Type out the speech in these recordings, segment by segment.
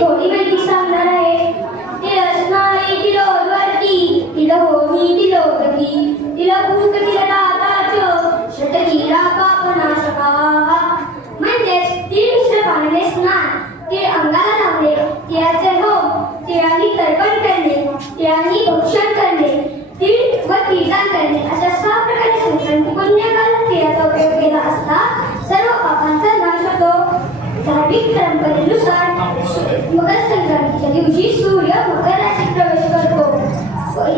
थोडी माहिती सांगणार आहे. तिला असणारी तिलोदवरती, तिला होमी तिलोदकी, तिला भूक तिला दाताच, षटकीला पापनाशका. म्हणजेच तीळ मिश्र पाण्याने स्नान, तीळ अंगाला लावणे, तिळाचे होम, तिळांनी तर्पण करणे, तिळांनी भक्षण करणे, तीळ व तीळदान करणे अशा 6 प्रकारच्या सूत्रांची पुण्यकाल तिळाचा उपयोग केला असता सर्व पापांचा नाश होतो. धार्मिक परंपरेनुसार मकर संक्रांतीच्या दिवशी सूर्य मकर राशीत प्रवेश करतो.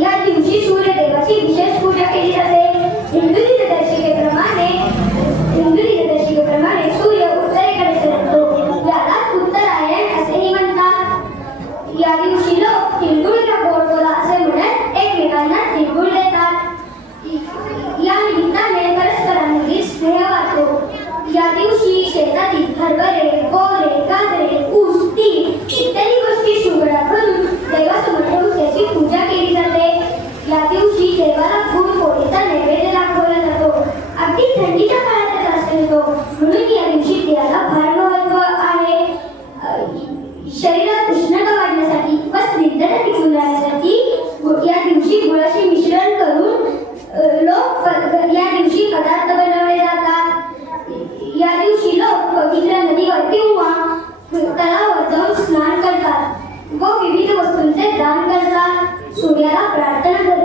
या दिवशी सूर्यदेवाची विशेष पूजा केली जाते. हिंदू दिनदर्शिकेप्रमाणे सूर्य उत्तरेकडे सरकतो. यालाच उत्तरायण असेही म्हणतात. या दिवशी लोक तिळगुळ गोड बोला असे म्हणत एकमेकांना तिळगुळ देतात. या निमित्ताने परस्परांमधील स्नेह वाढतो. या दिवशी शेतातील हरभरे, कोरे, गाजरे, ऊस, तीळ इत्यादी गोष्टी शिवगडा करून देवासमोर ठेवून त्याची पूजा केली जाते. या दिवशी देवाला गुळ पोळीचा नैवेद्य दाखवला जातो. अगदी थंडीच्या काळात त्याचा असं येतो म्हणून या दिवशी तिळाला फार महत्त्व आहे. शरीरात उष्णता वाढण्यासाठी व स्निग्धता टिकून राहण्यासाठी या दिवशी गुळाचे मिश्रण करून लोक या दिवशी पदार्थ बनवले जातात. या दिवशी लोक पवित्र नदीवर किंवा तलावावर जाऊन स्नान करतात व विविध वस्तूंचे दान करतात. सूर्याला प्रार्थना करतात.